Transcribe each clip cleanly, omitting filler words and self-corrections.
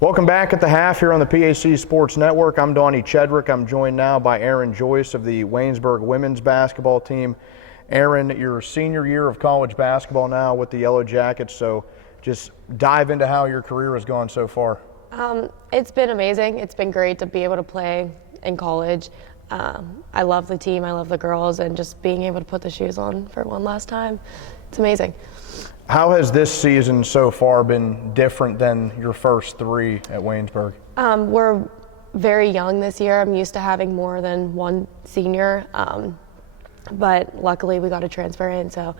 Welcome back at the half here on the PAC Sports Network. I'm Donnie Chedrick. I'm joined now by Erin Joyce of the Waynesburg women's basketball team. Erin, your senior year of college basketball now with the Yellow Jackets, so just dive into how your career has gone so far. It's been amazing. It's been great to be able to play in college. I love the team, I love the girls, and just being able to put the shoes on for one last time, it's amazing. How has this season so far been different than your first three at Waynesburg? We're very young this year. I'm used to having more than one senior, but luckily we got a transfer in, so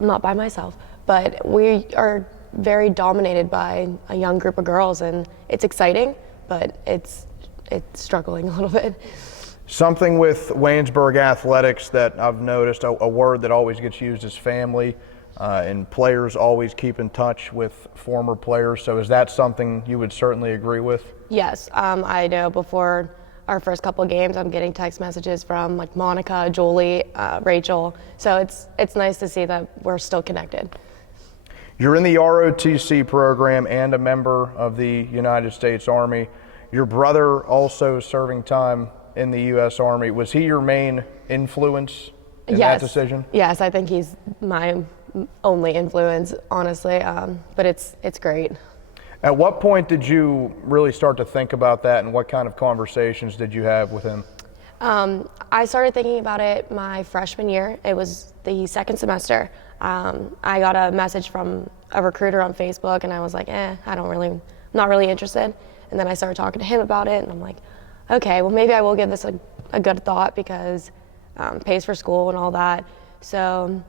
I'm not by myself. But we are very dominated by a young group of girls, and it's exciting, but it's struggling a little bit. Something with Waynesburg athletics that I've noticed, a word that always gets used is family. And players always keep in touch with former players. So is that something you would certainly agree with? Yes, I know before our first couple of games, I'm getting text messages from like Monica, Julie, Rachel. So it's nice to see that we're still connected. You're in the ROTC program and a member of the United States Army. Your brother also serving time in the U.S. Army. Was he your main influence in that decision? Yes, I think he's my only influence, honestly, but it's great. At what point did you really start to think about that, and what kind of conversations did you have with him? I started thinking about it my freshman year. It was the second semester. I got a message from a recruiter on Facebook, and I was like, I'm not really interested. And then I started talking to him about it, and I'm like, okay, well maybe I will give this a good thought because pays for school and all that. So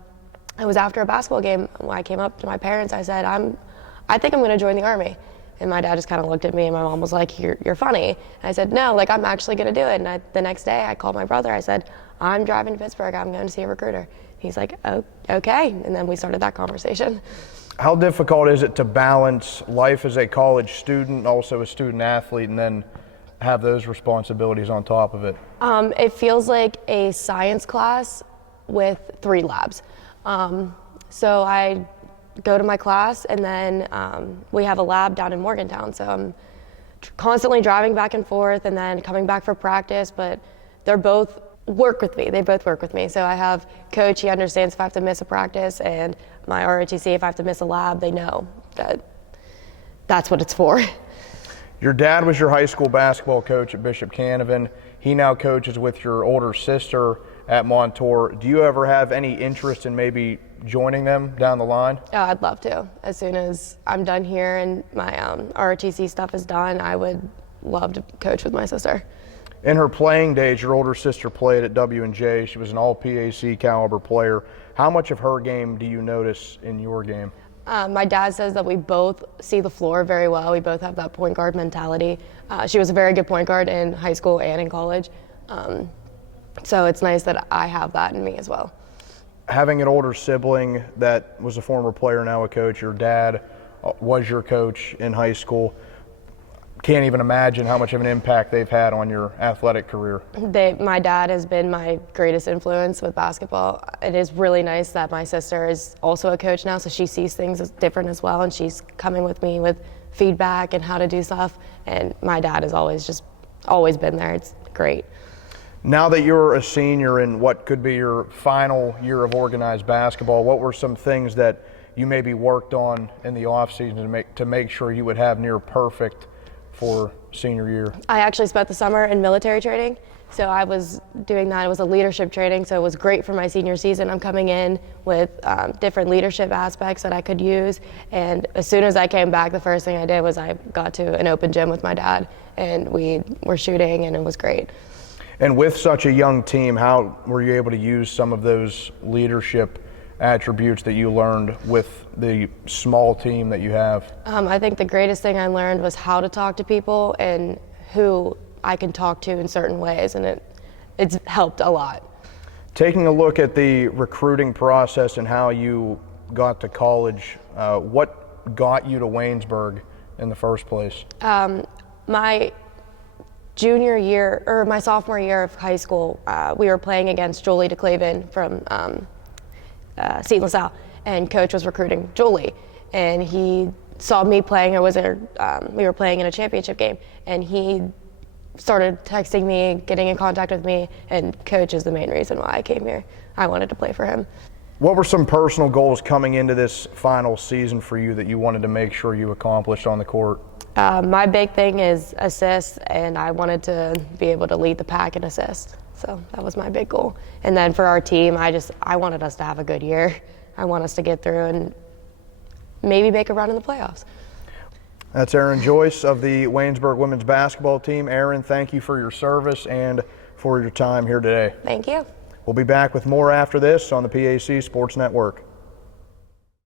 it was after a basketball game when I came up to my parents. I said, I think I'm going to join the Army. And my dad just kind of looked at me, and my mom was like, you're funny. And I said, no, like I'm actually going to do it. And the next day I called my brother. I said, I'm driving to Pittsburgh. I'm going to see a recruiter. He's like, oh, okay. And then we started that conversation. How difficult is it to balance life as a college student, also a student athlete, and then have those responsibilities on top of it? It feels like a science class with 3 labs. So I go to my class, and then we have a lab down in Morgantown. So I'm constantly driving back and forth and then coming back for practice, but they're both work with me. They both work with me. So I have coach, he understands if I have to miss a practice, and my ROTC, if I have to miss a lab, they know that that's what it's for. Your dad was your high school basketball coach at Bishop Canevin. He now coaches with your older sister at Montour. Do you ever have any interest in maybe joining them down the line? Oh, I'd love to. As soon as I'm done here and my ROTC stuff is done, I would love to coach with my sister. In her playing days, your older sister played at W&J. She was an all-PAC caliber player. How much of her game do you notice in your game? My dad says that we both see the floor very well. We both have that point guard mentality. She was a very good point guard in high school and in college. So it's nice that I have that in me as well. Having an older sibling that was a former player, now a coach, your dad was your coach in high school. Can't even imagine how much of an impact they've had on your athletic career. My dad has been my greatest influence with basketball. It is really nice that my sister is also a coach now, so she sees things as different as well, and she's coming with me with feedback and how to do stuff. And my dad has always been there. It's great. Now that you're a senior in what could be your final year of organized basketball, what were some things that you maybe worked on in the offseason to make sure you would have near perfect for senior year? I actually spent the summer in military training, so I was doing that. It was a leadership training, so it was great for my senior season. I'm coming in with different leadership aspects that I could use, and as soon as I came back, the first thing I did was I got to an open gym with my dad, and we were shooting, and it was great. And with such a young team, how were you able to use some of those leadership attributes that you learned with the small team that you have? I think the greatest thing I learned was how to talk to people and who I can talk to in certain ways, and it's helped a lot. Taking a look at the recruiting process and how you got to college, what got you to Waynesburg in the first place? My junior year, or my sophomore year of high school, we were playing against Julie DeClaven from St. LaSalle, and coach was recruiting Julie, and he saw me playing, we were playing in a championship game, and he started texting me, getting in contact with me, and coach is the main reason why I came here. I wanted to play for him. What were some personal goals coming into this final season for you that you wanted to make sure you accomplished on the court? My big thing is assists, and I wanted to be able to lead the pack in assists. So that was my big goal. And then for our team, I wanted us to have a good year. I want us to get through and maybe make a run in the playoffs. That's Erin Joyce of the Waynesburg women's basketball team. Erin, thank you for your service and for your time here today. Thank you. We'll be back with more after this on the PAC Sports Network.